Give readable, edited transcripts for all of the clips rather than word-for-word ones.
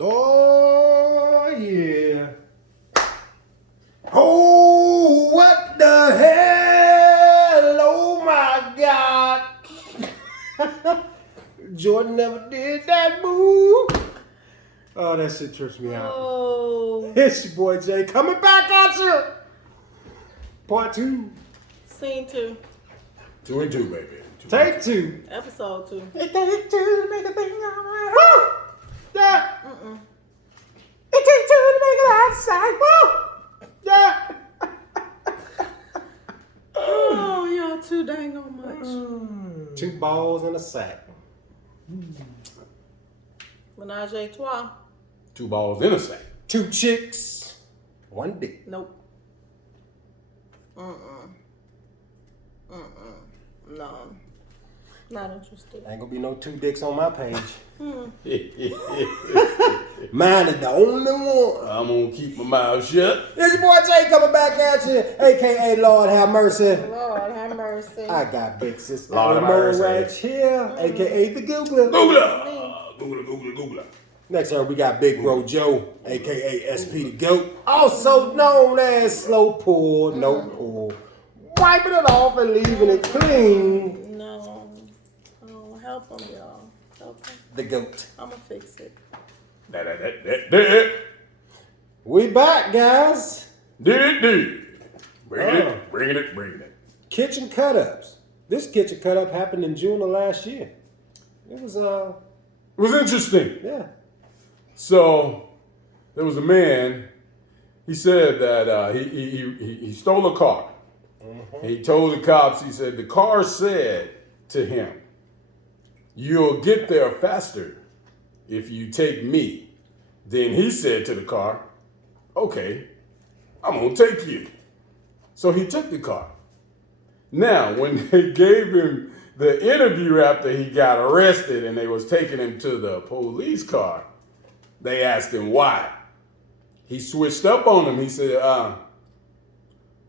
Oh, yeah. Oh, what the hell? Oh, my God. Jordan never did that move. Oh, that shit trips me out. Oh. It's your boy Jay coming back at you. Part 2. Scene 2. 2 and 2, baby. Take 2. Episode 2. It takes 2 to make a thing alright. Woo! Yeah. It takes 2 to make it outside. Woo! Yeah. Oh, y'all too dang on much. 2 balls in a sack. Menage a trois. 2 balls in a sack. 2 chicks. 1 dick. Nope. No. Not interested. Ain't gonna be no 2 dicks on my page. Mine is the only one. I'm gonna keep my mouth shut. It's your boy Jay coming back at you, aka Lord have mercy. Lord have mercy. I got big sister Lord have mercy. right here, aka the Googler. Googler. Next up, we got Big Bro Joe, aka SP the Goat, also known as Slow Pull, No Pull, wiping it off and leaving it clean. No. Oh, help him, y'all. Help him. The Goat. I'ma fix it. That. We back, guys. Bring it. Kitchen cut-ups. This kitchen cut-up happened in June of last year. It was It was interesting. yeah. So there was a man. He said that he stole a car. He told the cops. He said the car said to him, "You'll get there faster if you take me." Then he said to the car, "Okay, I'm gonna take you." So he took the car. Now, when they gave him the interview after he got arrested and they was taking him to the police car, they asked him why. He switched up on them. He said,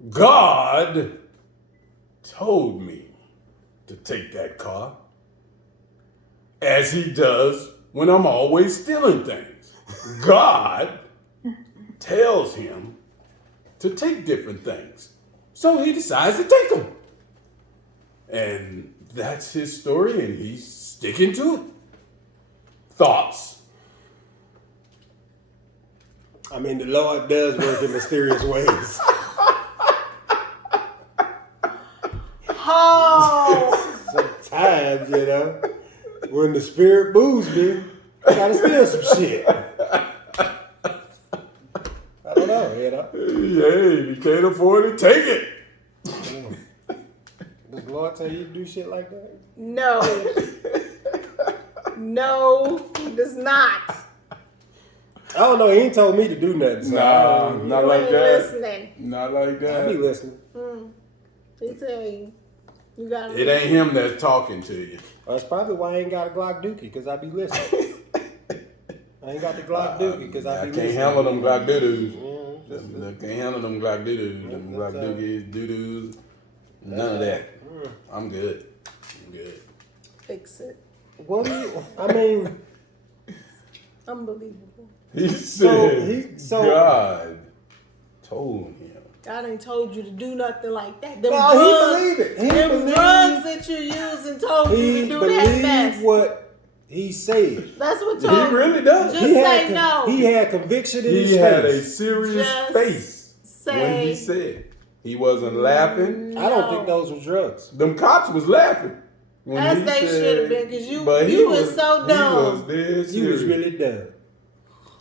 God told me to take that car, as he does when I'm always stealing things. God tells him to take different things. So he decides to take them. And that's his story, and he's sticking to it. Thoughts? I mean, the Lord does work in mysterious ways. Oh. Sometimes, you know, when the spirit moves me, I gotta steal some shit. I don't know, you know. Hey, if you can't afford it, take it. Does the Lord tell you to do shit like that? No. No, he does not. I don't know. He ain't told me to do nothing. So Nah, not You like ain't that. listening. Not like I be that. listening. He tell you. You gotta It ain't him that's talking to you. That's probably why I ain't got a Glock Dookie, because I be listening. I ain't got the Glock Dookie, because I I be can't listening. handle them Glock doo-doos. Mm, I can't handle them Glock doo-doos. Them Glock doo-doos. None of that. I'm good. fix it. What do you, I mean, Unbelievable. He said God told him. God ain't told you to do nothing like that. Them no, drugs, he believed it. He them believed, drugs that you using told you to do that believed fast. what he said. That's what He told really does. Just He say had, no. He had conviction in his He had a face. serious Just face when say he said. He wasn't laughing. I don't think those were drugs. Them cops was laughing. when As he they said- should have been, because you but was so dumb. He was dead He was serious. really dumb.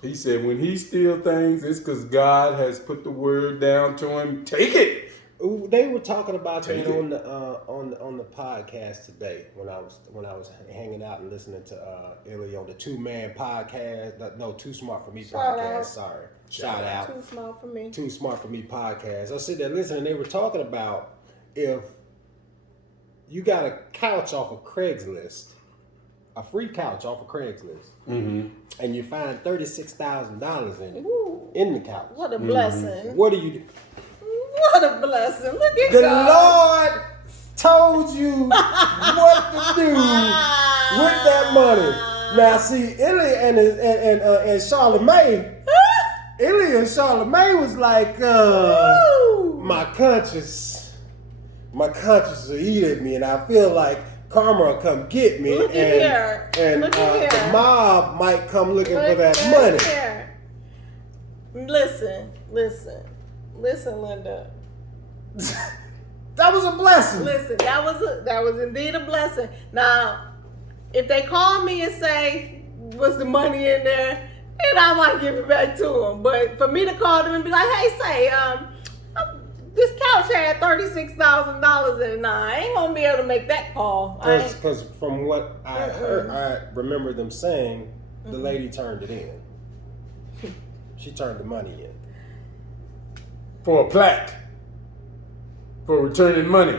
He said when he steal things, it's because God has put the word down to him. Take it. Ooh, they were talking about Take that it. on the podcast today when I was hanging out and listening to Illy on the 2-man podcast. No, Too Smart for Me Shout podcast. out. Sorry, shout out. Too small for me. Too Smart for Me podcast. I was sitting there listening. They were talking about if you got a couch off of Craigslist, a free couch off of Craigslist, and you find $36,000 in it Ooh, in the couch. what a blessing. What do you do? What a blessing. Look at The God. Lord told you what to do with that money. Now see, Illy and Charlamagne, Illy and Charlamagne was like, my conscience will eat at me, and I feel like karma will come get me. Look at here. And Look at here. the mob might come looking for Look that at money. here. Listen, Linda. That was a blessing. Listen, that was indeed a blessing. Now, if they call me and say, "Was the money in there?" then I might give it back to them. But for me to call them and be like, "Hey, say, this couch had $36,000 in it," nah, I ain't gonna be able to make that call. Because from what I heard, I remember them saying, the lady turned it in. She turned the money in. For a plaque. For returning money.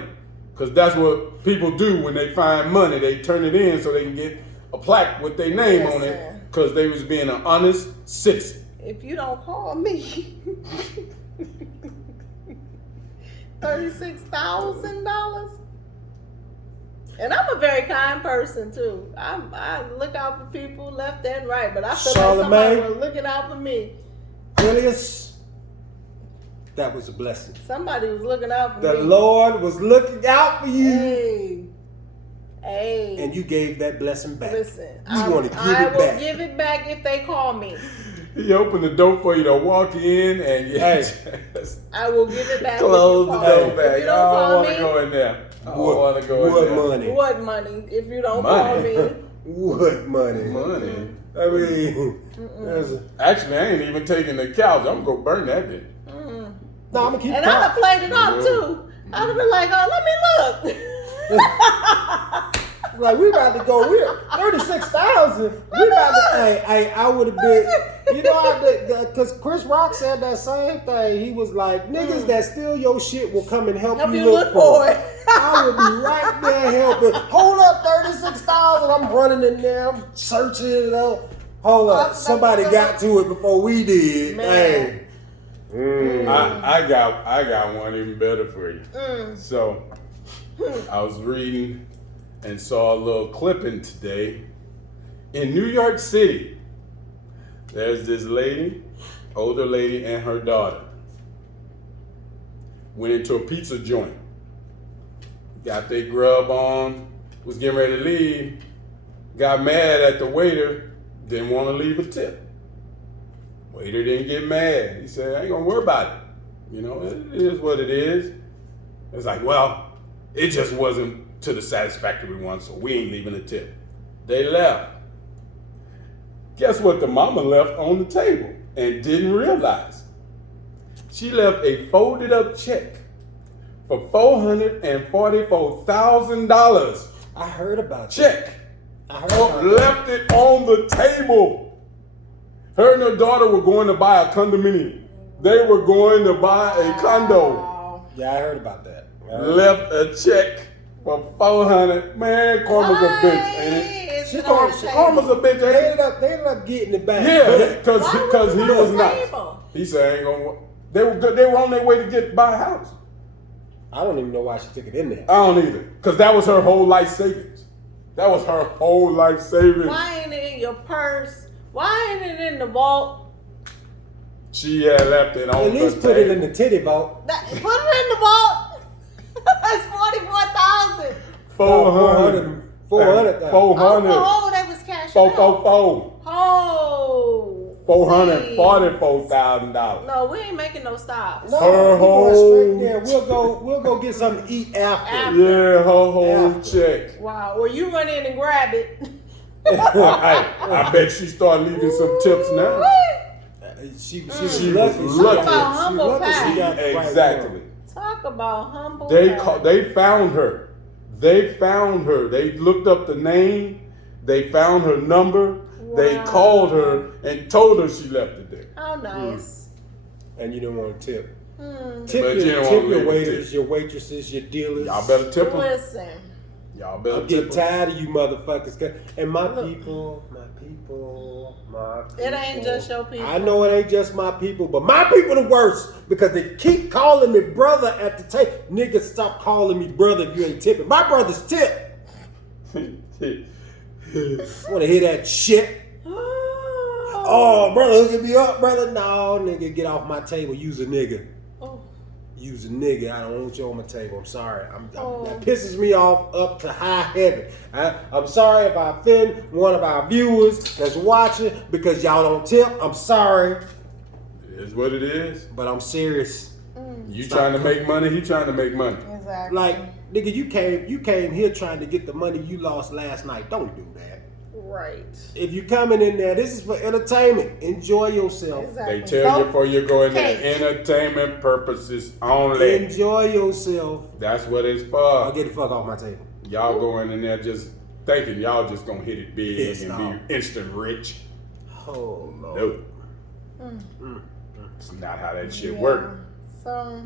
Because that's what people do when they find money. They turn it in so they can get a plaque with their name on it. Listen. Because they was being an honest citizen. If you don't call me, $36,000. And I'm a very kind person too. I look out for people left and right, but I feel like somebody Charlamagne. was looking out for me. Ilias, that was a blessing. Somebody was looking out for The me. Lord was looking out for you, Hey, and you gave that blessing back. listen, You want to give I it will back. give it back if they call me. He opened the door for you to walk in and you Hey. just I will give it back. close if you the call door me. If back. you I don't don't call want to me, go in there. I don't want to go in What there. money? what money? If you don't Money. call me, What money? Money. I mean, that's a, Actually, I ain't even taking the couch. I'm going to burn that bitch. no, I'm gonna keep and I'd have count. played it off too. I'd have been like, "Oh, let me look." Like we about to go. We're 36,000. We about to. Hey, I would have been. You know, because Chris Rock said that same thing. He was like, "Niggas that steal your shit will come and help you look for it." I would be right there helping. Hold up, 36,000. I'm running in there. I'm searching it up. Hold up. Somebody got to it before we did. Man. Hey. I got one even better for you. So I was reading and saw a little clipping today. In New York City, there's this lady, older lady, and her daughter went into a pizza joint, got their grub on, was getting ready to leave, got mad at the waiter, didn't want to leave a tip. Waiter didn't get mad. He said, I ain't gonna worry about it. You know, it is what it is. It's like, well, it just wasn't to the satisfactory one, so we ain't leaving a tip. They left. Guess what the mama left on the table and didn't realize? She left a folded up check for $444,000. I heard about that. Check. I heard about that. Left it on the table. Her and her daughter were going to buy a condominium. They were going to buy a condo. Wow. Yeah, I heard about that. Left a check for $400. Man, karma's a bitch, ain't it? Karma's a bitch, They ain't it? ended up getting it back. Yeah, because he was not. nice. He said, I ain't gonna. They were good. They were on their way to buy a house. I don't even know why she took it in there. I don't either, because that was her whole life savings. That was her whole life savings. Why ain't it in your purse? Why ain't it in the vault? She had left it on At least the put it table. in the titty vault. Put it in the vault. It's 44,000. 400. 400. Oh, that was cash. out. 444. Oh. $444,000. No, we ain't making no stops. No, Her we going whole- straight there. We'll go get something to eat after. Yeah, her whole After. check. Wow. Or you run in and grab it. I bet she started leaving some tips now. She was She lucky. was She lucky. got- Talk about humble she lucky she pie. got the right Exactly. one. Talk about humble. They pie. they found her. They found her. They looked up the name. They found her number. They Wow. called her and told her she left it there. How nice. And you don't want to tip. Hmm. Tip But you your, don't tip wanna your leave a waiters, tip. your waitresses, your dealers. Y'all better tip them. Listen. Y'all better I'm getting tip them. tired of you motherfuckers. And my Look. people. It ain't just your people. I know it ain't just my people, but my people the worst because they keep calling me brother at the table. Niggas, stop calling me brother if you ain't tipping. My brother's tip. Want to hear that shit? Oh, brother, hooking me up, brother. No, nigga, get off my table. Use a nigga. Oh. Use a nigga. I don't want you on my table. I'm sorry. That pisses me off up to high heaven. I'm sorry if I offend one of our viewers that's watching because y'all don't tip. I'm sorry. It is what it is. But I'm serious. You trying to make money, he trying to make money. Exactly. Like, nigga, you came here trying to get the money you lost last night. Don't do that. Right. If you coming in there, this is for entertainment. Enjoy yourself. Exactly. They tell you before you go in there, Cage. entertainment purposes only. Enjoy yourself. That's what it's I'll for. get the fuck off my table. Y'all going in there just thinking y'all just gonna hit it big Pissed and off. be instant rich. Oh, Lord. No. It's not how that shit Yeah. work. So,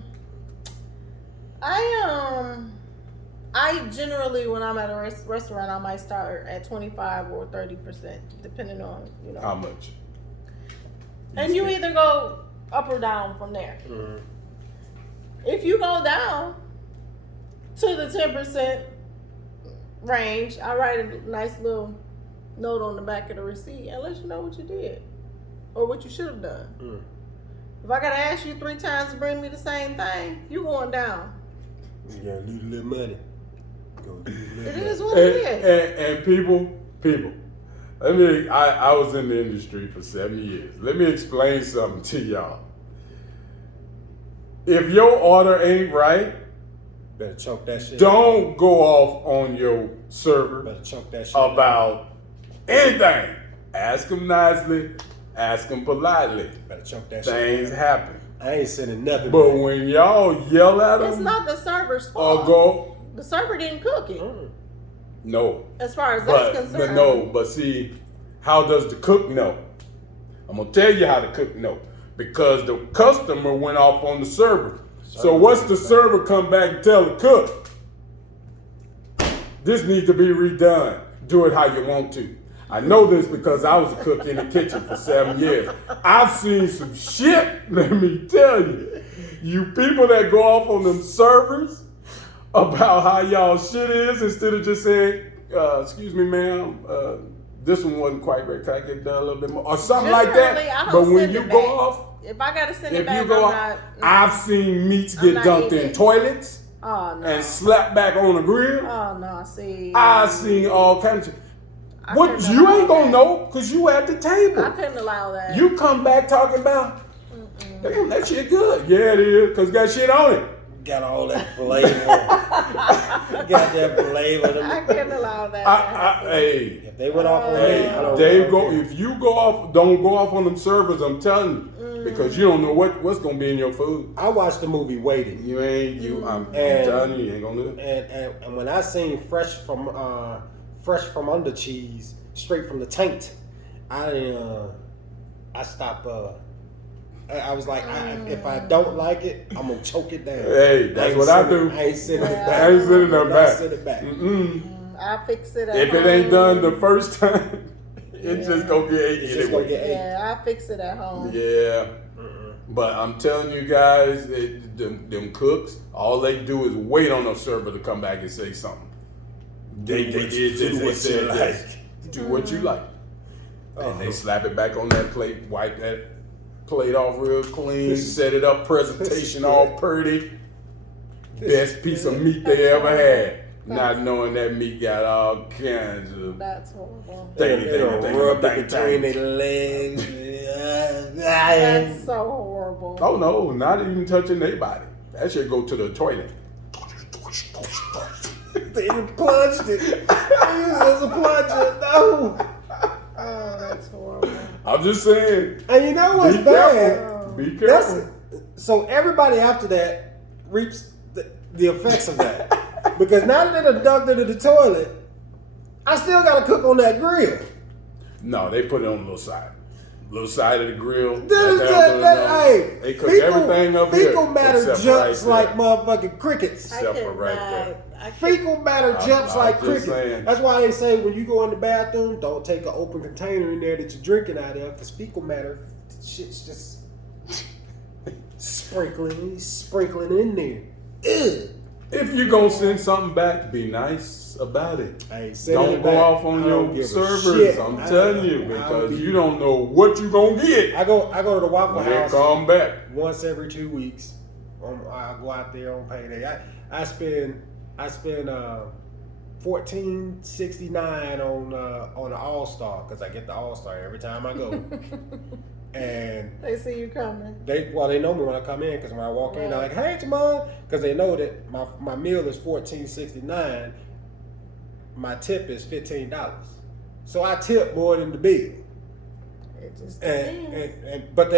I generally, when I'm at a restaurant, I might start at 25 or 30%, depending on, How much? And you either go up or down from there. Mm-hmm. If you go down to the 10% range, I write a nice little note on the back of the receipt and let you know what you did or what you should have done. If I gotta ask you 3 times to bring me the same thing, you going down. You gotta lose a little money. It is what it is. And people, I was in the industry for 7 years. Let me explain something to y'all. If your order ain't right, Better choke that shit. don't go off on your server Better choke that shit. about anything. Ask them nicely, ask them politely. Better choke that Things shit. happen. I ain't sending nothing. But back. when y'all yell at It's them not the server's or fault. go, The server didn't cook it, no. as far as that's concerned. But see, how does the cook know? I'm gonna tell you how the cook know. Because the customer went off on the server. So what's the server come back and tell the cook? This needs to be redone. Do it how you want to. I know this because I was a cook in the kitchen for 7 years. I've seen some shit, let me tell you. You people that go off on them servers about how y'all shit is instead of just saying, excuse me, ma'am, this one wasn't quite right. Can I get done a little bit more? Or something like Generally, that. I don't But when send you it go back. off, If I gotta send it if back, you go I'm off, not. I've seen meats I'm get not dunked eating in it. toilets Oh no. and slapped back on the grill. Oh no. See. I've seen all kinds of. I What couldn't you allow ain't gonna that. know because you at the I table. couldn't allow that. You come back talking about, damn, that shit good. Yeah, it is, because got shit on it. Got all that flavor. Got that flavor. I couldn't allow that. Hey, If they went off on me, I don't Dave, care. if you go off, don't go off on them servers, I'm telling you. Because you don't know what's gonna be in your food. I watched the movie Waiting. I'm And- telling you, you ain't gonna do it. And when I seen fresh from under cheese, straight from the taint, I stopped. I was like, if I don't like it, I'm gonna choke it down. Hey, that's what I do. I ain't sending it Yeah. back. I ain't sending them I'm not back. sending it back. I fix it at If home. it ain't done the first time, it's just gonna get ate It's just gonna anyway. get ate. Yeah, I fix it at home. Yeah. But I'm telling you guys, them cooks, all they do is wait on a server to come back and say something. They did this, do they what said you this. Do what you like. And they slap it back on that plate, wipe that plate off real clean, set it up, presentation all pretty. Best piece of meat they ever had. Not knowing that meat got all kinds of That's horrible. It'll rub it between their legs. That's so horrible. Oh no, not even touching their body. That should go to the toilet. They plunged it. It was a plunger. No. Oh, that's horrible. I'm just saying. And you know what's Be bad? careful. Be careful. So everybody after that reaps the effects of that. Because now that they done dunked it in the toilet, I still gotta cook on that grill. No, they put it on the little side. Little side of the grill. Hey, they cook everything up here. fecal matter except jumps right like motherfucking crickets. I Except could for right not. there. I could, Fecal matter jumps I'm like just crickets. saying. That's why they say when you go in the bathroom, don't take an open container in there that you're drinking out of, because fecal matter shit's just sprinkling in there. Ugh. If you're gonna send something back, be nice about it. Hey, send Don't it go back. off on I don't your give a servers. shit. I'm I- telling you, I'll because be- you don't know what you're gonna get I go to the Waffle when they House come back. once every 2 weeks. I go out there on payday. I spend $14.69 on the All Star because I get the All Star every time I go. And They see you coming. they know me when I come in because when I walk in, they're like, "Hey, Jamon," because they know that my meal is $14.69. My tip is $15, so I tip more than the bill. It just depends. But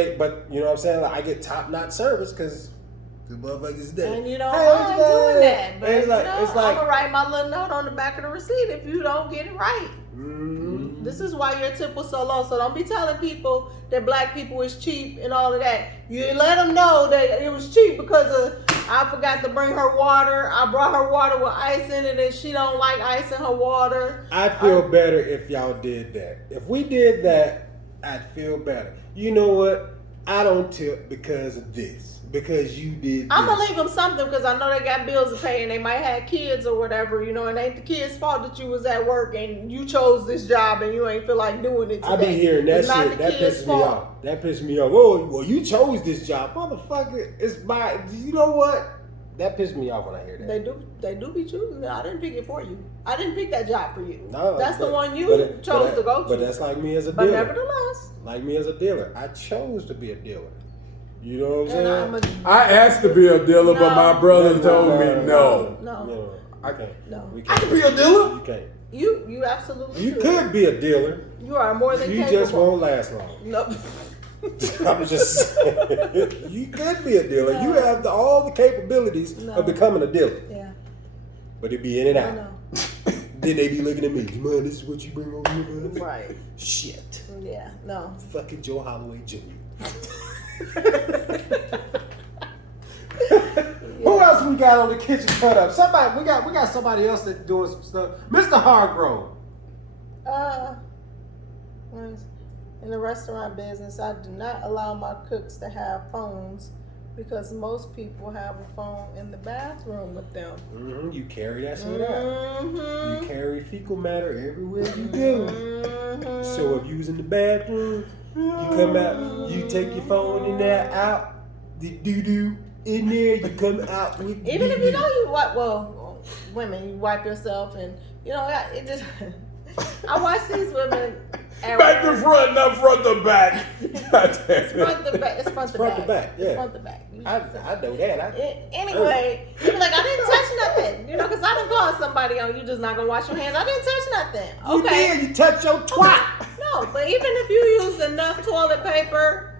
you know what I'm saying? Like I get top notch service because the motherfuckers there. And you don't Hey, mind what you doing got? that. But It's like, I'm gonna write my little note on the back of the receipt if you don't get it right. mm-hmm. This is why your tip was so low. So don't be telling people that black people is cheap and all of that. You let them know that it was cheap because I forgot to bring her water. I brought her water with ice in it and she don't like ice in her water. I'd feel better if y'all did that. If we did that, I'd feel better. You know what? I don't tip because of this. Because you did this. I'm gonna leave them something because I know they got bills to pay and they might have kids or whatever, you know, and it ain't the kids' fault that you was at work and you chose this job and you ain't feel like doing it today. I be hearing that It's not shit. the That kids' pisses me fault. off. That pisses me off. Oh, well, you chose this job, motherfucker. It's my. You know what? That pisses me off when I hear that. They do be choosing. I didn't pick it for you. I didn't pick that job for you. No, that's the one you but chose to go to. But that's like me as a But dealer. nevertheless, Like me as a dealer, I chose to be a dealer. You know what I'm and saying? I'm a, I asked to be a dealer, but my brother told me no. no. I can't. No. We I can't. can be a dealer. You can't. You absolutely You should. could be a dealer. You are more than You capable. just won't last long. Nope. I'm just saying. You could be a dealer. You have all the capabilities No. of becoming a dealer. Yeah. But it be in and I out. know. Then they be looking at me, man, this is what you bring over here, man? Right. Shit. Yeah. No. Fucking Joe Holloway Jr. Who else we got on the kitchen cut up? Somebody, we got somebody else that's doing some stuff. Mr. Hargrove. In the restaurant business, I do not allow my cooks to have phones because most people have a phone in the bathroom with them. Mm-hmm. You carry that shit out. Mm-hmm. You carry fecal matter everywhere you go. Mm-hmm. So if you was in the bathroom, you come out, you take your phone in there, out, the doo-doo in there, you come out with Even if doo-doo. you know you wipe, well, women, you wipe yourself and, you know, it just, I watch these women at Back to work. front, not front to back. God damn It's front to back. It's front to front to back. back, yeah. It's front to back. I know that. Anyway, you be like, I didn't touch nothing. You know, because I done called somebody on, you just not going to wash your hands. I didn't touch nothing. You Okay. did, you touch your twat. No, but even if you use enough toilet paper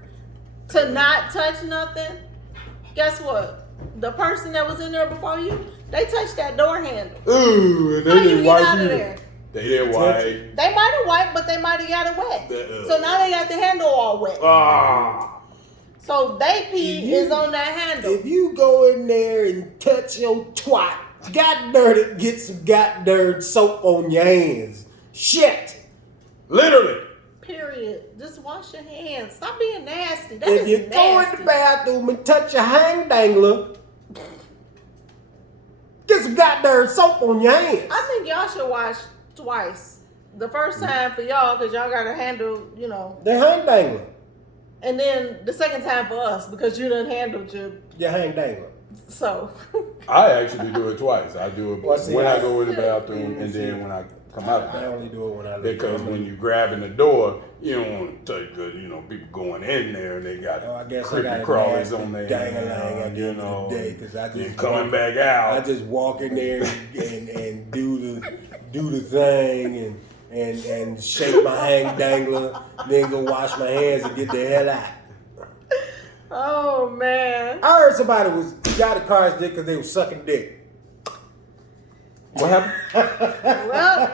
to not touch nothing, guess what? The person that was in there before you, they touched that door handle. Ooh, and How they you didn't get wipe out of you. there? They didn't wipe. They might have wiped, but they might have got it wet. So now they got the handle all wet. Ah. So they pee is on that handle. If you go in there and touch your twat, got dirty, get some goddamn soap on your hands. Shit. Literally. Period. Just wash your hands. Stop being nasty. That If is you nasty. go in the bathroom and touch your hang dangler, get some goddamn soap on your hands. I think y'all should wash twice. The first time for y'all, because y'all got to handle, you know. The hang dangler. And then the second time for us, because you done handled Your hang dangler. so. I actually do it twice. I do it Well, see, when I I- go in the bathroom and then when I come out of the I bathroom. only do it when I leave. Because when you grabbing the door, you don't want to touch because, you know, people going in there and they got I guess I creepy got crawlies on their dang-a-lang at the you end know, of the day, 'cause I just then coming walk- back I out. just walk in there and do the thing and shake my hang dangler, then go wash my hands and get the hell out. Oh, man. I heard somebody got a car's dick because they was sucking dick. What happened? Well,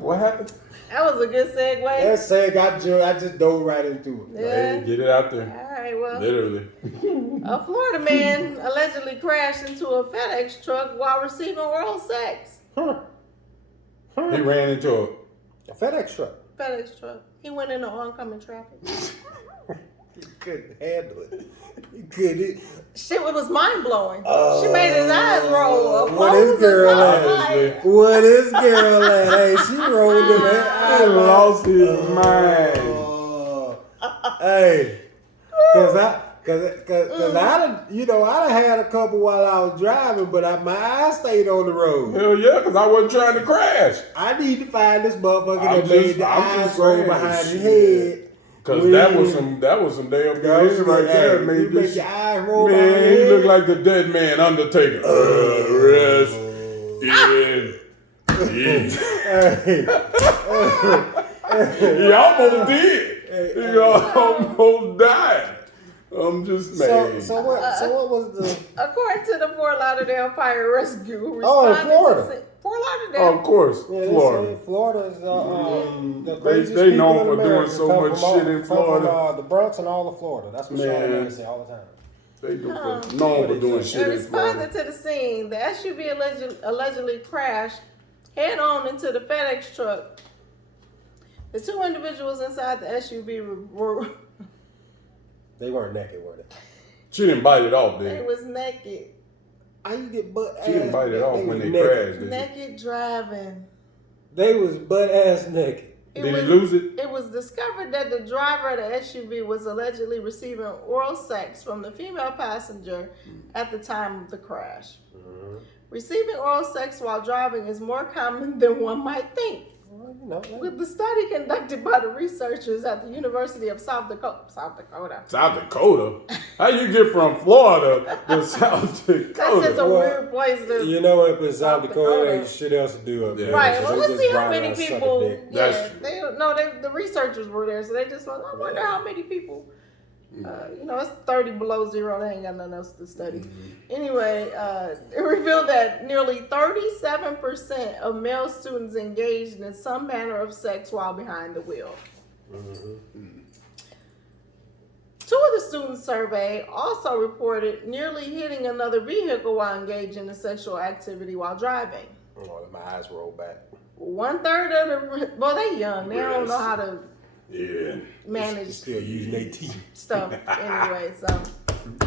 What happened? that was a good segue. That's saying I just dove right into it. Yeah. Hey, get it out there. All right, well. Literally. A Florida man allegedly crashed into a FedEx truck while receiving oral sex. He ran into a A FedEx truck. FedEx truck. He went into oncoming traffic. He couldn't handle it. He couldn't. Shit, it was mind blowing. She made his eyes roll. What is girl at? Like, What is girl at? Hey, she rolled in that. He lost his mind. Hey, cause I done, you know, I done had a couple while I was driving, but my eyes stayed on the road. Hell yeah, because I wasn't trying to crash. I need to find this motherfucker I'm that made just- the I'm eyes just roll saying, behind his shit. head. Because that was some damn good right there. Hey, Made you this make your eyes roll behind man, your he head. looked like the dead man Undertaker. Rest in peace. He almost did. He almost died. I'm just man. So what was the? according to the Fort Lauderdale Fire Rescue, who Oh, in responded Florida. to Fort Lauderdale. Oh, of course, Yeah, they Florida. say Florida's the craziest they people known in for doing America so come much from shit in come from, Florida. the Bronx and all of Florida. That's what Man. Charlamagne say all the time. They do Oh. known for doing In shit in responding Florida. to the scene, the SUV allegedly crashed head on into the FedEx truck. The two individuals inside the SUV were They weren't naked, were they? She didn't bite it off, they did was naked. How you get butt she? She didn't bite it off when they naked. crashed, did she? Naked driving. They was butt ass naked. It Did was, he lose it? It was discovered that the driver of the SUV was allegedly receiving oral sex from the female passenger at the time of the crash. Mm-hmm. Receiving oral sex while driving is more common than one might think. Well, you know, With the study conducted by the researchers at the University of South Dakota. South Dakota? How you get from Florida to South That's just a Dakota? Well, weird place to. you know, up in South Dakota, Dakota. ain't shit else to do up there. Yeah. Right. So Well, they let's just see how ride many around sucking people. dick. That's Yeah, the researchers were there, so they just went. I wonder how many people. It's 30 below zero. They ain't got nothing else to study. Anyway, it revealed that nearly 37% of male students engaged in some manner of sex while behind the wheel. Two of the students surveyed also reported nearly hitting another vehicle while engaging in sexual activity while driving. Oh, my eyes roll back. 1/3 of they young. They don't know how to Yeah. manage Still using their teeth. stuff anyway. So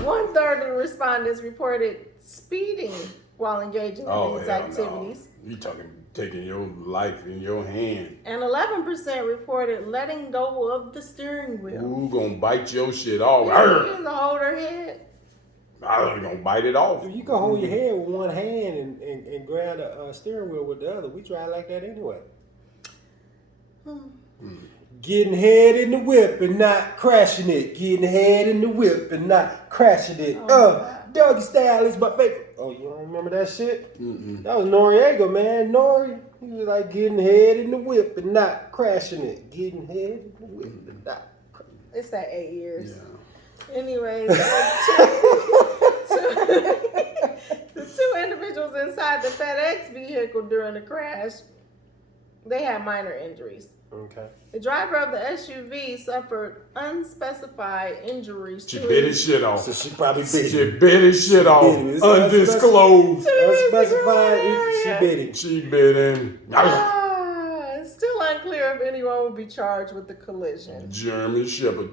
1/3 of the respondents reported speeding while engaging in these hell activities. No. You talking taking your life in your hand. And 11% reported letting go of the steering wheel. Who gonna bite your shit off? You can hold her head. I'm gonna bite it off. You can hold your head with one hand and grab the steering wheel with the other. We try like that anyway. Getting head in the whip and not crashing it. Getting head in the whip and not crashing it. Doggy style is my favorite. Oh, you don't remember that shit? That was Noriega, man. Nori, he was like getting head in the whip and not crashing it. Getting head in the whip and not crashing it. It's that 8 years. Yeah. Anyway, the two individuals inside the FedEx vehicle during the crash, they had minor injuries. Okay. The driver of the SUV suffered unspecified injuries. She to bit his- his shit off. So she probably bit She him. bit his shit off. bit him. It's Undisclosed. Unspecified, she bit him. She bit him. It's still unclear if anyone will be charged with the collision. German Shepherd.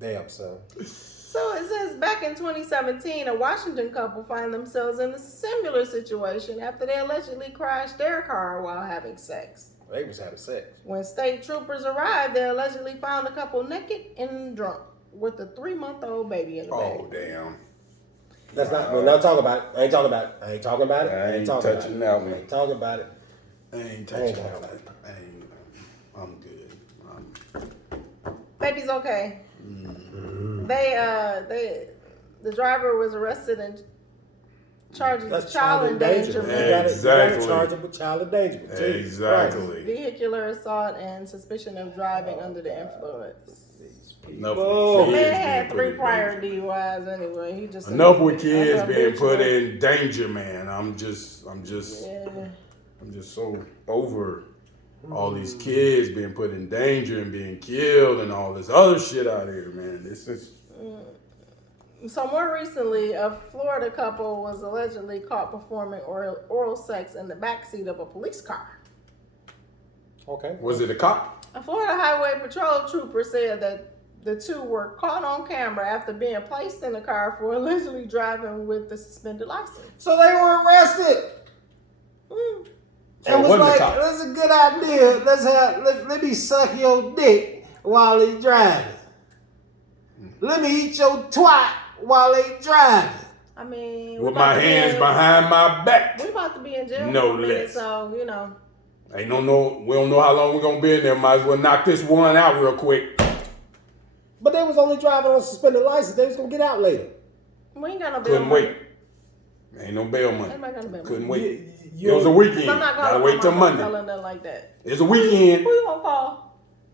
Damn, son. So it says back in 2017, a Washington couple find themselves in a similar situation after they allegedly crashed their car while having sex. They was having sex. When state troopers arrived, they allegedly found the couple naked and drunk with a 3-month-old baby in the bag. Oh, damn. That's not. We're not talking about it. I ain't talking about it. I ain't talking about it. I ain't talking touching about that it. one. I ain't talking about it. I ain't I ain't touching talking that. about it. I'm good. Baby's okay. The driver was arrested and charged with That's child endangerment, You gotta Exactly. charge him with child endangerment. Jesus Christ. Exactly. vehicular assault, and suspicion of driving under the influence. Enough Whoa. with The kids man had being 3 put in prior danger. DUIs anyway. He just Enough with kids I'm being put habitual. in danger, man. I'm just Yeah. so over all these kids being put in danger and being killed and all this other shit out here, man. This is So more recently, a Florida couple was allegedly caught performing oral sex in the backseat of a police car. Okay. Was it a cop? A Florida Highway Patrol trooper said that the two were caught on camera after being placed in the car for allegedly driving with the suspended license. So they were arrested. Mm. And was wasn't a like, cop. that's a good idea. Let me suck your dick while he driving. Let me eat your twat while they driving. I mean, With my hands behind my back. We about to be in jail No for a minute, less. so you know. We don't know how long we're gonna be in there. Might as well knock this one out real quick. But they was only driving on suspended license. They was gonna get out later. We ain't got no bill Couldn't money. wait. Ain't no bail money. Ain't got no bill Couldn't money. wait. You It was a weekend. I'm not Gotta calling wait till Monday. Telling nothing like that. It's a weekend. Who you gonna call?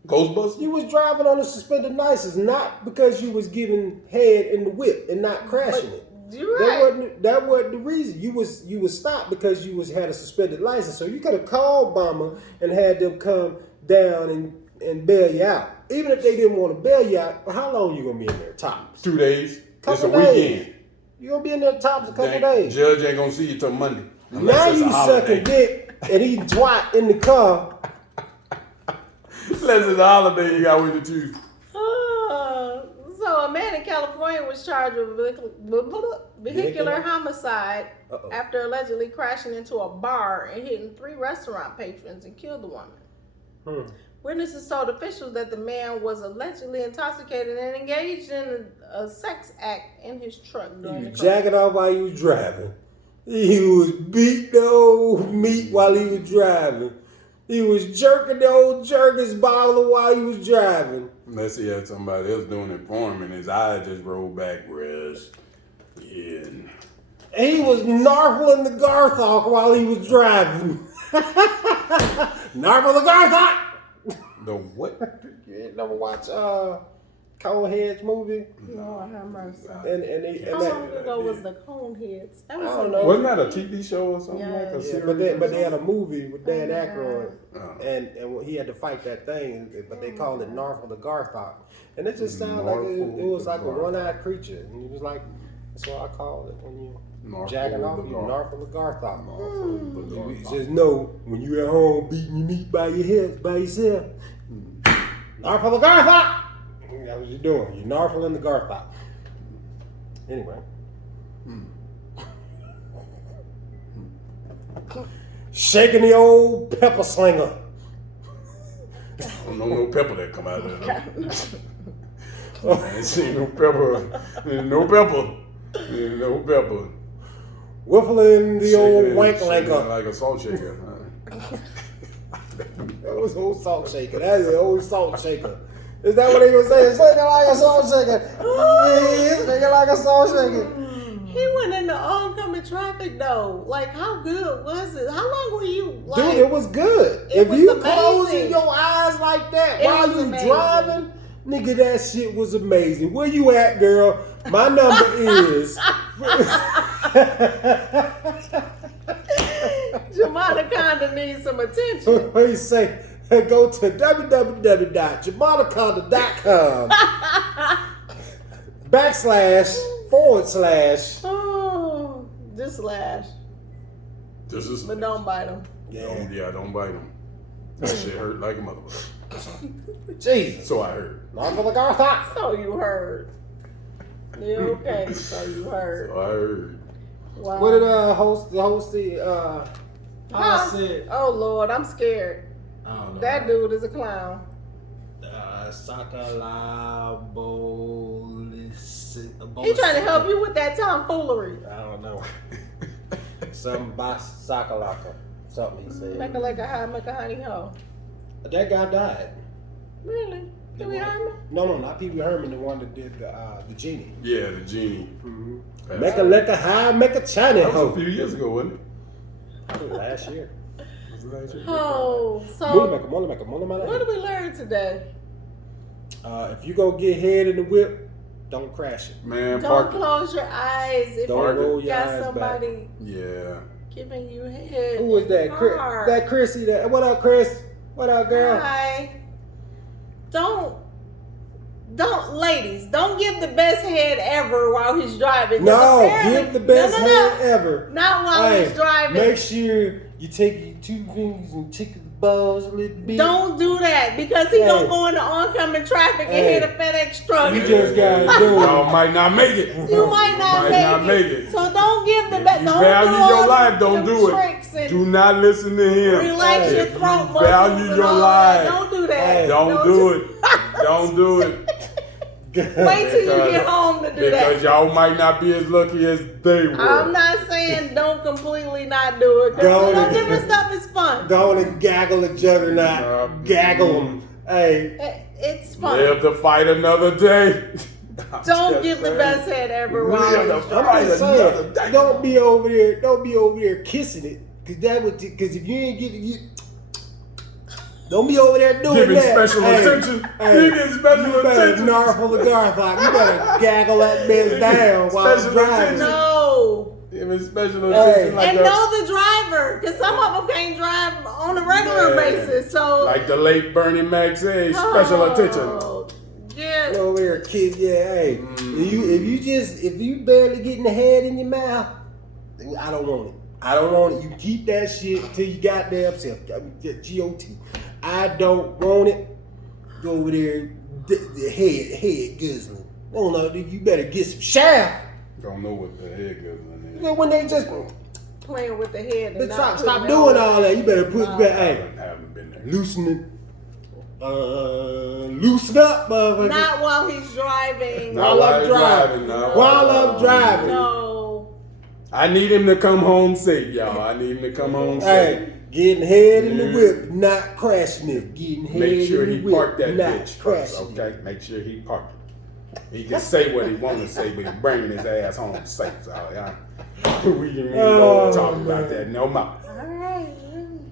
Ghostbusters. You was driving on a suspended license, not because you was giving head in the whip and not crashing it. You're right. That wasn't the reason. You was stopped because you had a suspended license. So you could have called Bama and had them come down and bail you out. Even if they didn't want to bail you out, how long you gonna be in there? Tops. 2 days. Couple It's a days. weekend. You gonna be in there tops a couple days. Judge ain't gonna see you till Monday. Unless Now it's a you holiday. sucking dick and he twat in the car. Unless it's a holiday, you got with the Tuesday. So a man in California was charged with vehicular homicide Uh-oh. after allegedly crashing into a bar and hitting 3 restaurant patrons and killed the woman. Witnesses told officials that the man was allegedly intoxicated and engaged in a sex act in his truck He during the was crash. jacking off while he was driving. He was beating the old meat while he was driving. He was jerking the old jerky's bottle while he was driving. Unless he had somebody else doing it for him and his eyes just rolled back. Rest. Yeah. And he was narfling the Garthok while he was driving. Narfle the Garthok! The what? You ain't never watch Coneheads movie? Lord have mercy. And How long ago was the Coneheads? That was I don't some- know. Wasn't that a TV show or something like a Yes. Yeah, series? but they had a movie with Dan Aykroyd, Oh. and he had to fight that thing, but they called it Narfle the Garthok, and it just sounded like it was like a one-eyed creature, and he was like, that's what I called it when you Narfle jacking off, the you Gar- Narfle the Garthok. Narfle the He Garthok. says no when you at home beating your meat by yourself. Narfle the Garthok. That's what you're doing. You're narfling the Garthok. Anyway. Shaking the old pepper slinger. I don't know no pepper that come out of there. I ain't seen no pepper. No pepper. No pepper. Whiffling the Shaking old it- wank shaking it lanker. like a salt shaker. That was old salt shaker. That is the old salt shaker. Is that what they gonna say? Shaking like a salt shaker. Yeah, shaking like a salt shaker. He went into oncoming traffic though. Like, how good was it? How long were you? Like, Dude, it was good. It If was you amazing. closing your eyes like that It while was you amazing. driving, nigga, that shit was amazing. Where you at, girl? My number is. Jamaica kinda needs some attention. What do you say? Go to www.jamaica.com // Oh, just slash, This is. but don't bite him. Don't bite him. That shit hurt like a motherfucker. Jesus. So I heard. Not for the Garthok. So you heard. Yeah, okay. So you heard. So I heard. Wow. What did I Huh? said? Oh Lord, I'm scared. I don't know. That dude is a clown. He trying to help you with that tomfoolery. I don't know. Something by Sakalaka. Something he said. Make a like a high, make a honey ho. That guy died. Really? Did we hear me? No, not Pee Wee Herman, the one that did the genie. Yeah, the genie. Mm-hmm. Make a lick a high, make a Chinese That was a hoe. few years ago, wasn't it? Last year. Was it last year? Oh, so Mola make a. what did we learn today? If you go get head in the whip, don't crash it. Man, Don't park. close your eyes if Don't roll you your got eyes somebody Yeah. giving you head. Who was in that? the Chris, car. that Chrissy. That what up, Chris? What up, girl? Hi. Ladies, don't give the best head ever while he's driving. 'Cause No, apparently- give the best No. head ever. Not while Hey, he's driving. Make sure you take your 2 fingers and tickle the Bosley bitch. Don't do that because he Hey. gonna go into oncoming traffic and Hey. hit a FedEx truck. You just gotta do Y'all it. might not make it. You might not make it. So don't give the If you don't value do all your life, don't them do it. tricks and Do not listen to him. relax Hey. your throat muscles. Value and your all that. life. Don't do that. Hey. Don't do it. Don't do it. Wait till you get home to do Because that. y'all might not be as lucky as they were. I'm not saying don't completely not do it. Go Because to- different stuff is fun. Go on and gaggle a juggernaut. Gaggle them. Hey. It's fun. Live to fight another day. Don't give the best head ever while Live you're to I'm fight just another saying, day. don't be over there kissing it, cause if you ain't giving you, don't be over there doing Giving that. special attention. Hey, Giving special you better attention. narfle the Garthok. You better gaggle that bitch down while I'm Special driving. attention. No. Giving special Hey. attention like And a- know the driver, because some of them can't drive on a regular Yeah. basis. So like the late Bernie Mac said, special attention. Oh, yeah. You over there, kid. Yeah, hey. If you barely getting the head in your mouth, I don't want it. I don't want it. You keep that shit till you goddamn self. GOT. I don't want it. Go over there, the head guzzling. I don't know. You better get some shaft. Don't know what the heck is in You there. know, when they just Playing with the head. And not stop putting it doing on. all that. You better put hey, Haven't been there. loosen it. Loosen up, motherfucker. Not while he's driving. Not While I'm he's driving. no. While I'm driving. No. I need him to come home safe, y'all. I need him to come home safe. Hey, getting head in the whip, not crashing it. Getting head Make sure in he the whip, parked that not bitch first, crashing okay? Make sure he parked it. He can say what he want to say, but he's bringing his ass home safe. So, we ain't gonna talk about that no more. All right.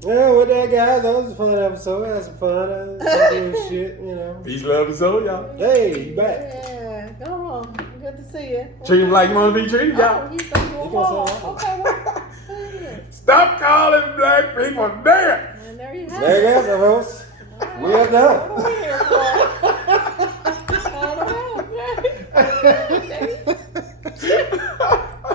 Yeah, with that, guys, that was a fun episode. We had some fun. Some shit, you know. Peace, love, and soul, y'all. Hey, you back. Yeah. Go on. Good to see you. Treat him like you want to be treated, Oh, y'all. he's going to You gonna say that? Okay, well. Yeah. Stop calling black people dead. And there you have There it. you go, folks. We are done. What are we here for?